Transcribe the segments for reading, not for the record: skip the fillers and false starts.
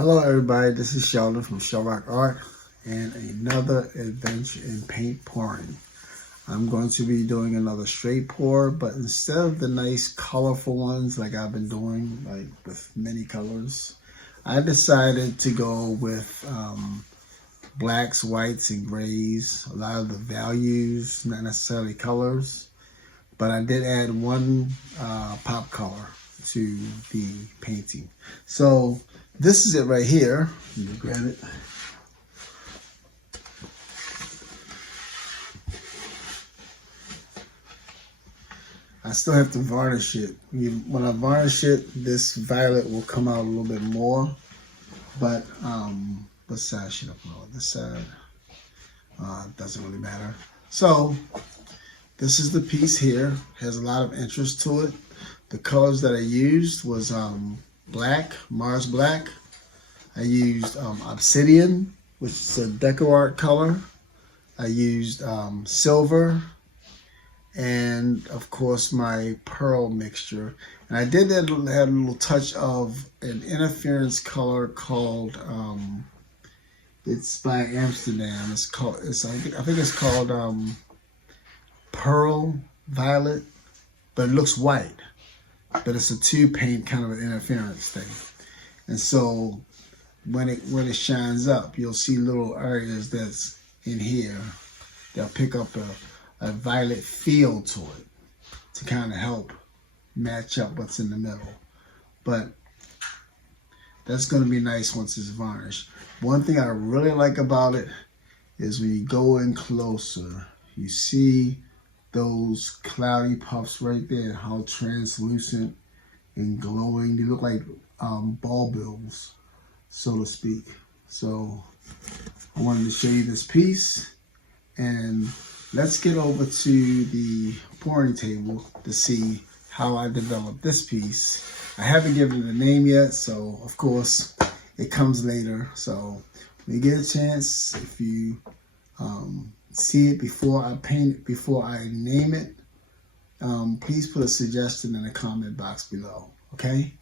Hello everybody, this is Sheldon from ColourArte and another adventure in paint pouring. I'm going to be doing another straight pour, but instead of the nice colorful ones like I've been doing, like with many colors, I decided to go with blacks, whites, and grays. A lot of the values, not necessarily colors, but I did add one pop color to the painting. So this is it right here. Let me grab it. I still have to varnish it. When I varnish it, this violet will come out a little bit more. But what side should I put on? This side doesn't really matter. So this is the piece here. Has a lot of interest to it. The colors that I used was black, Mars black. I used Obsidian, which is a DecoArt color. I used silver, and of course my pearl mixture. And I did add a little touch of an interference color called it's by Amsterdam. It's called I think it's called Pearl Violet, but it looks white. But it's a two paint kind of an interference thing. And so when it shines up, you'll see little areas that's in here. They'll pick up a violet feel to it to kind of help match up what's in the middle. But that's going to be nice once it's varnished. One thing I really like about it is when you go in closer, you see those cloudy puffs right there, how translucent and glowing. They look like ball bills, so to speak. So I wanted to show you this piece, and let's get over to the pouring table to see how I developed this piece. I haven't given it a name yet, so of course it comes later. So when you get a chance, if you see it before I paint it, before I name it, please put a suggestion in the comment box below, okay?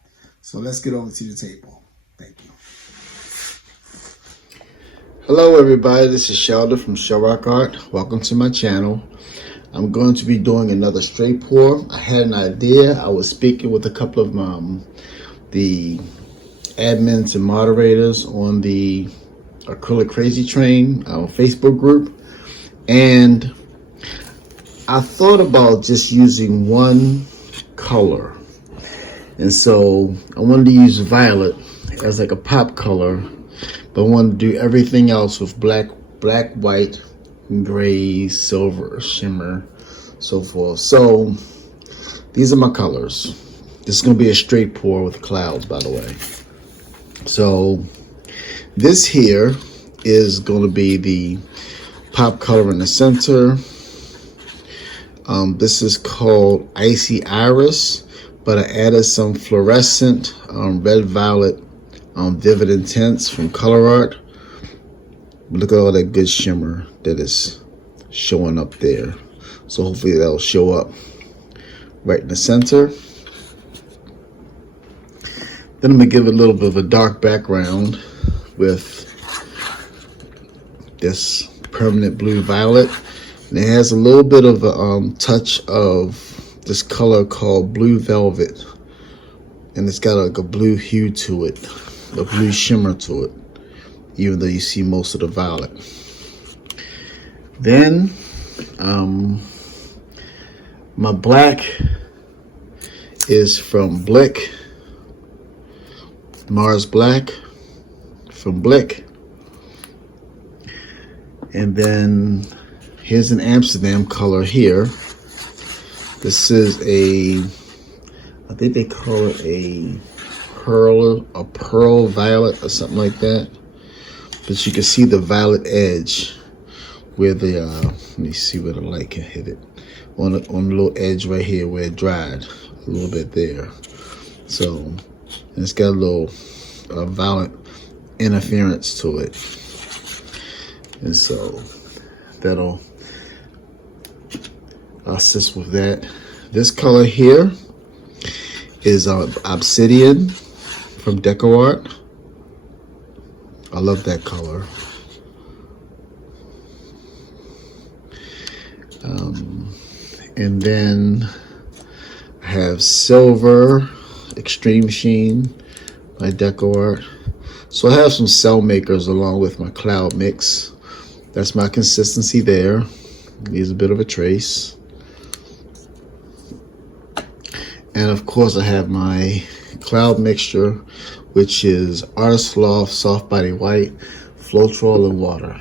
So let's get over to the table. Thank you. Hello everybody, this is Sheldon from ColourArte. Welcome to my channel. I'm going to be doing another straight pour. I had an idea. I was speaking with a couple of the admins and moderators on the Acrylic Crazy Train Facebook group. And I thought about just using one color. And so I wanted to use violet as like a pop color, but I wanted to do everything else with black, white, gray, silver, shimmer, so forth. So these are my colors. This is going to be a straight pour with clouds, by the way. So this here is going to be the pop color in the center. This is called Icy Iris, but I added some fluorescent red violet vivid intense from ColourArte. Look at all that good shimmer that is showing up there. So hopefully that'll show up right in the center. Then I'm gonna give it a little bit of a dark background with this permanent blue violet. And it has a little bit of a touch of this color called blue velvet, and it's got like a blue hue to it, a blue shimmer to it, even though you see most of the violet. Then my black is from Blick, Mars Black from Blick. And then here's an Amsterdam color here. This is I think they call it a pearl violet or something like that. But you can see the violet edge where the, let me see where the light can hit it. On the little edge right here where it dried, a little bit there. So, and it's got a little violet interference to it. And so that'll assist with that. This color here is Obsidian from DecoArt. I love that color. And then I have Silver Extreme Sheen by DecoArt. So I have some cell makers along with my cloud mix. That's my consistency there. Needs a bit of a trace. And of course I have my cloud mixture, which is Artist Loft Soft Body White, Floetrol, and water.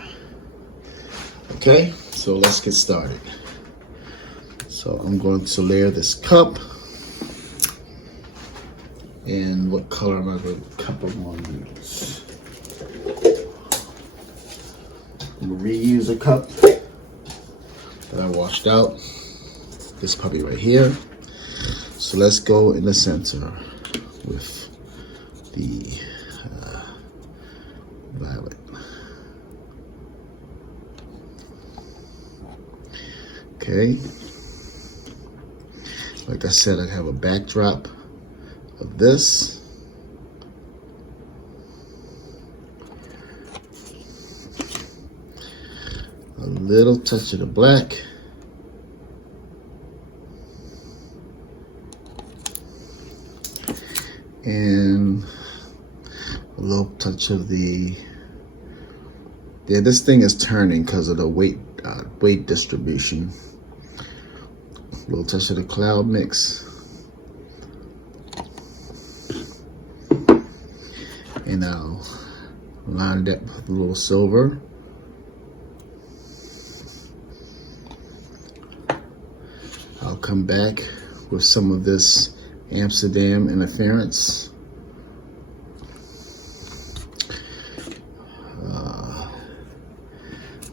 Okay, so let's get started. So I'm going to layer this cup. And what color am I going to cup I'm going to use? I'm going to reuse a cup that I washed out. This puppy right here. So let's go in the center with the violet. Okay. Like I said, I have a backdrop of this. A little touch of the black. And a little touch of the, yeah, this thing is turning because of the weight distribution. A little touch of the cloud mix. And I'll line that with a little silver. I'll come back with some of this Amsterdam interference.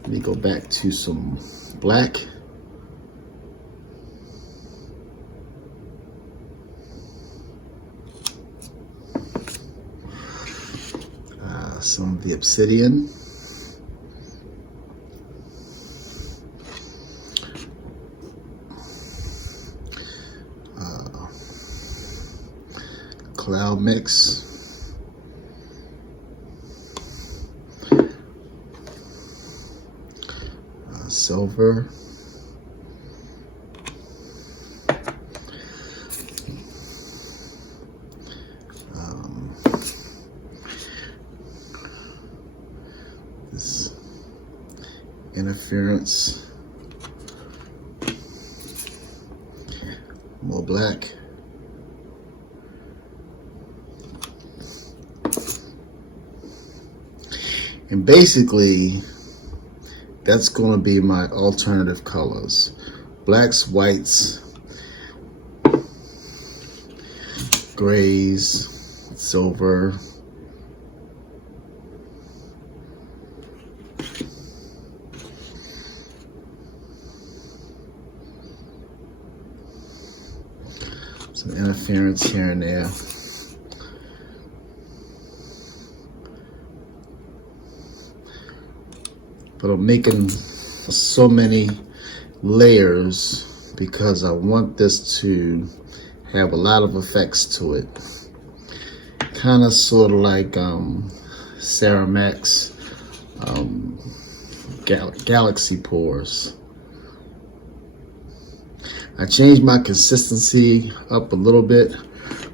Let me go back to some black. Some of the Obsidian. Cloud mix. Silver. This interference. More black. And basically, that's going to be my alternative colors. Blacks, whites, grays, silver. Some interference here and there. But I'm making so many layers because I want this to have a lot of effects to it. Kind of sort of like Sarah Max Galaxy Pores. I changed my consistency up a little bit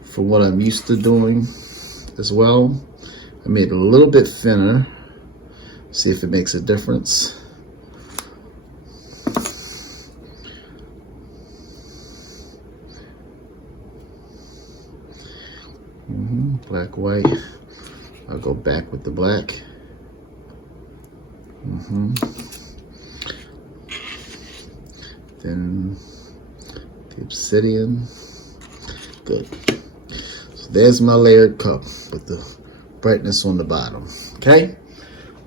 from what I'm used to doing as well. I made it a little bit thinner. See if it makes a difference. Black, white. I'll go back with the black. Then the Obsidian. Good. So there's my layered cup with the brightness on the bottom. Okay?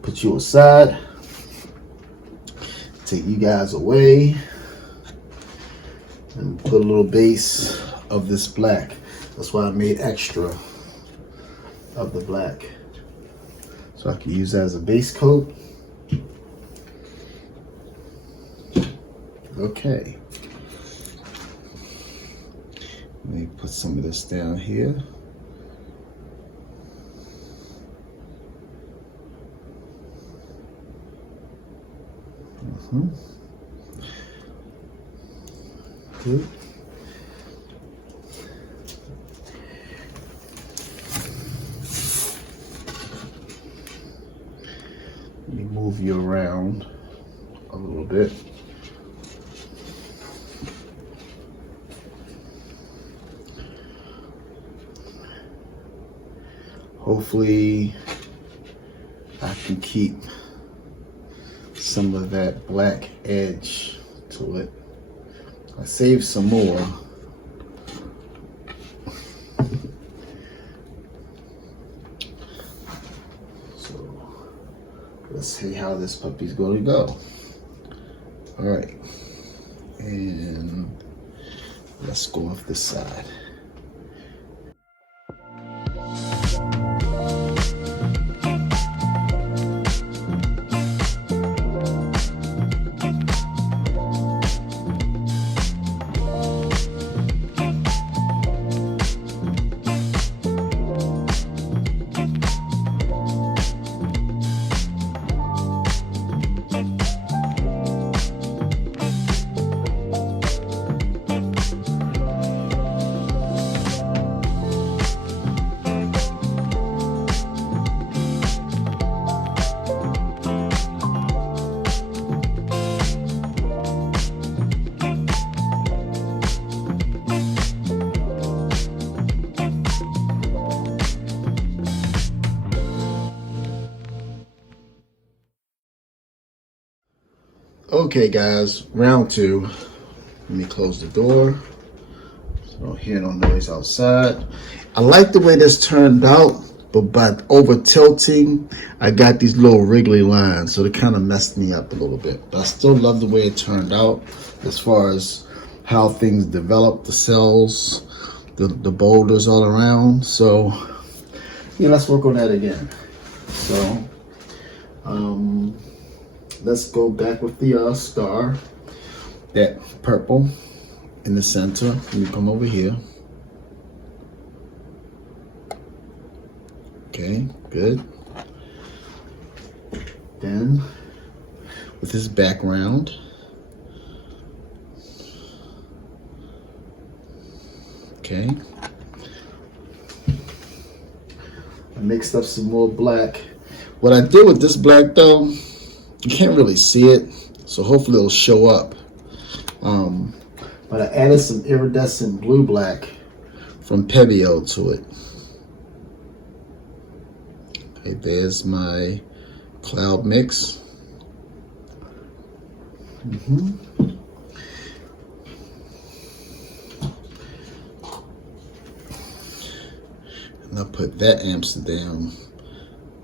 Put you aside. Take you guys away. And put a little base of this black. That's why I made extra of the black. So I can use that as a base coat. Okay. Let me put some of this down here. Good. Let me move you around a little bit. Hopefully I can keep some of that black edge to it. I saved some more. So let's see how this puppy's going to go. All right, and let's go off this side. Okay guys, round two. Let me close the door so I don't hear no noise outside. I like the way this turned out, but by over tilting, I got these little wriggly lines, so they kind of messed me up a little bit. But I still love the way it turned out as far as how things developed, the cells, the boulders all around. So yeah, let's work on that again. So let's go back with the star, that purple in the center. Let me come over here. Okay, good. Then with his background, okay. I mixed up some more black. What I did with this black though, you can't really see it, so hopefully it'll show up. But I added some iridescent blue black from Pebeo to it. Okay, there's my cloud mix. And I'll put that Amsterdam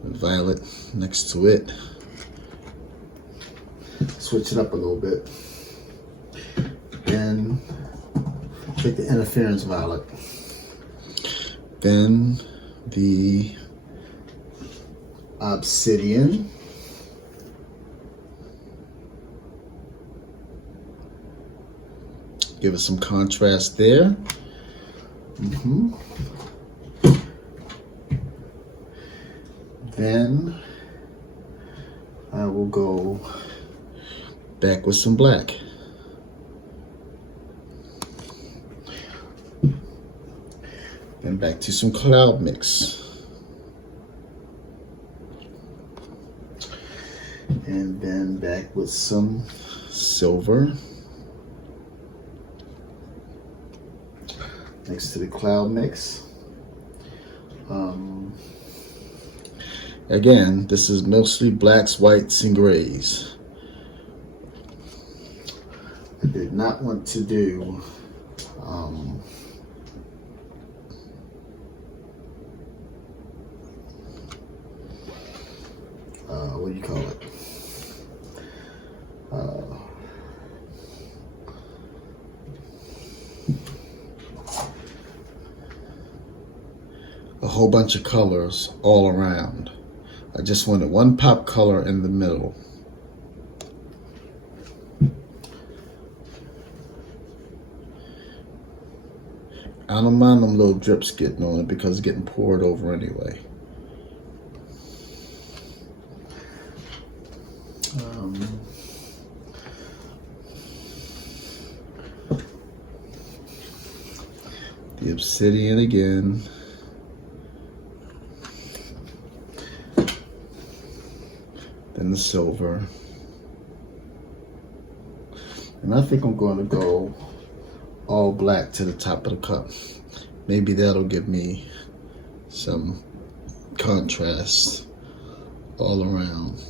violet next to it. Switch it up a little bit. Then take the interference violet. Then the Obsidian. Give it some contrast there. Then I will go back with some black. Then back to some cloud mix. And then back with some silver. Next to the cloud mix. Again, this is mostly blacks, whites, and grays. I did not want to do what do you call it? A whole bunch of colors all around. I just wanted one pop color in the middle. I don't mind them little drips getting on it because it's getting poured over anyway. the Obsidian again. Then the silver. And I think I'm going to go all black to the top of the cup. Maybe that'll give me some contrast all around.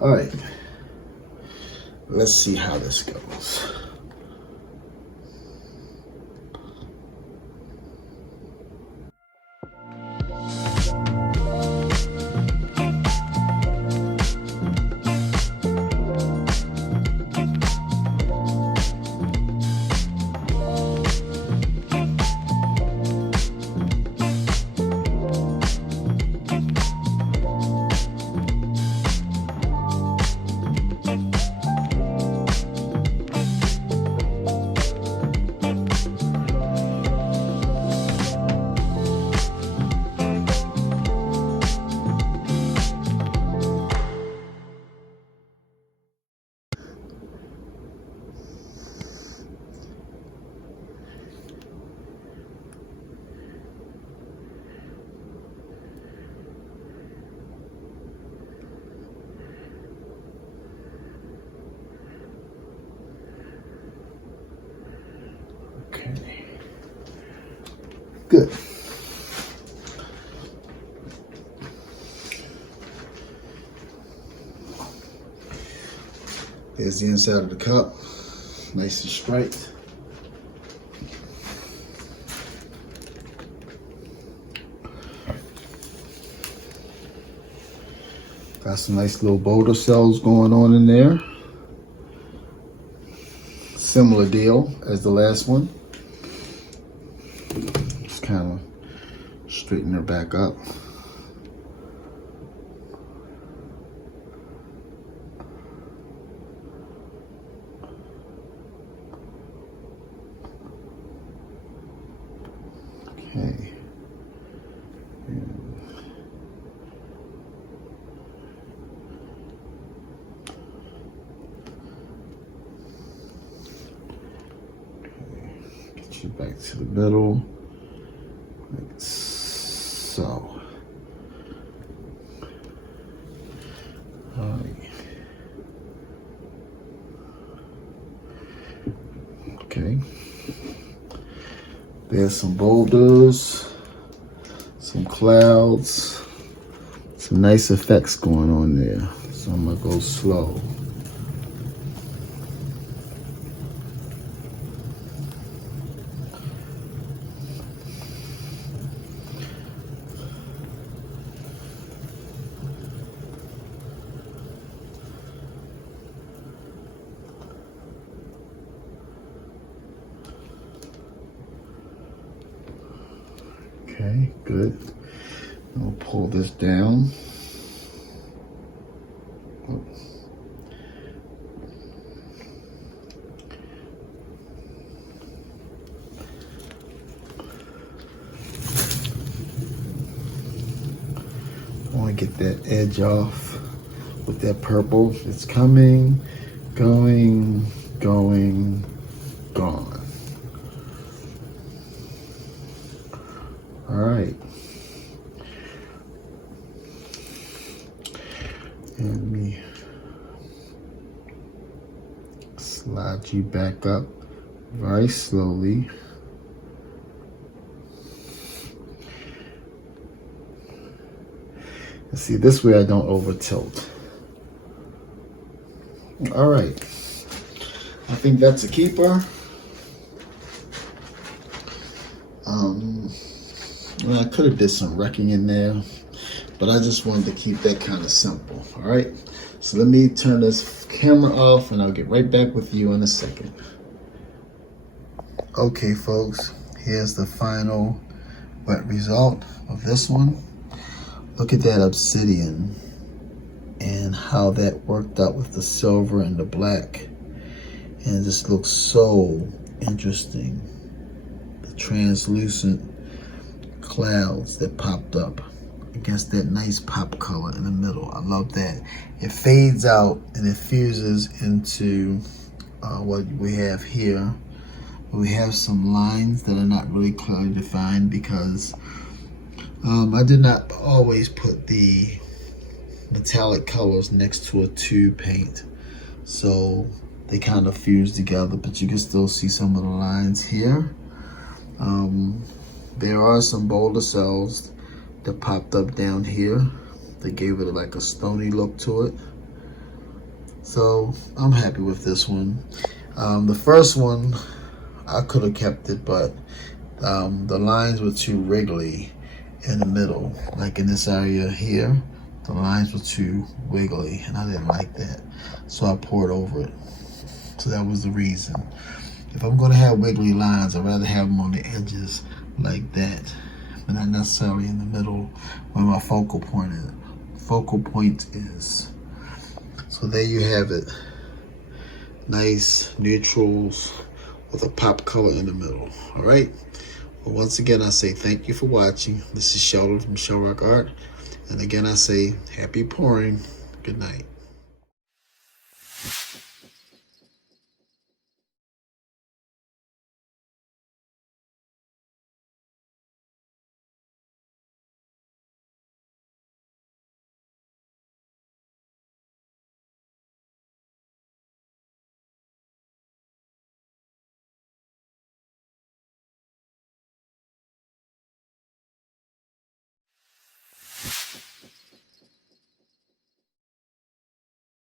All right, let's see how this goes. Okay. Good. There's the inside of the cup, nice and straight. Got some nice little boulder cells going on in there. Similar deal as the last one. Just kind of straighten her back up. Okay. Get you back to the middle, like so. All right. Okay. There's some boulders, some clouds, some nice effects going on there. So I'm gonna go slow. Okay, good. I'll pull this down. I want to get that edge off with that purple. It's coming, going, going, gone. All right. And let me slide you back up very slowly. And see, this way I don't over tilt. All right. I think that's a keeper. I could have did some wrecking in there, but I just wanted to keep that kind of simple. All right, so let me turn this camera off and I'll get right back with you in a second. Okay folks, here's the final wet result of this one. Look at that obsidian and how that worked out with the silver and the black, and it just looks so interesting. The translucent clouds that popped up. against that nice pop color in the middle. I love that. It fades out and it fuses into what we have here. We have some lines that are not really clearly defined because I did not always put the metallic colors next to a tube paint, so they kind of fuse together, but you can still see some of the lines here. There are some boulder cells that popped up down here. They gave it like a stony look to it. So I'm happy with this one. The first one, I could have kept it, but the lines were too wriggly in the middle. Like in this area here, the lines were too wiggly and I didn't like that. So I poured over it. So that was the reason. If I'm gonna have wiggly lines, I'd rather have them on the edges like that, but not necessarily in the middle where my focal point is. So there you have it. Nice neutrals with a pop color in the middle. All right. Well, once again, I say thank you for watching. This is Sheldon from ColourArte. And again, I say happy pouring. Good night.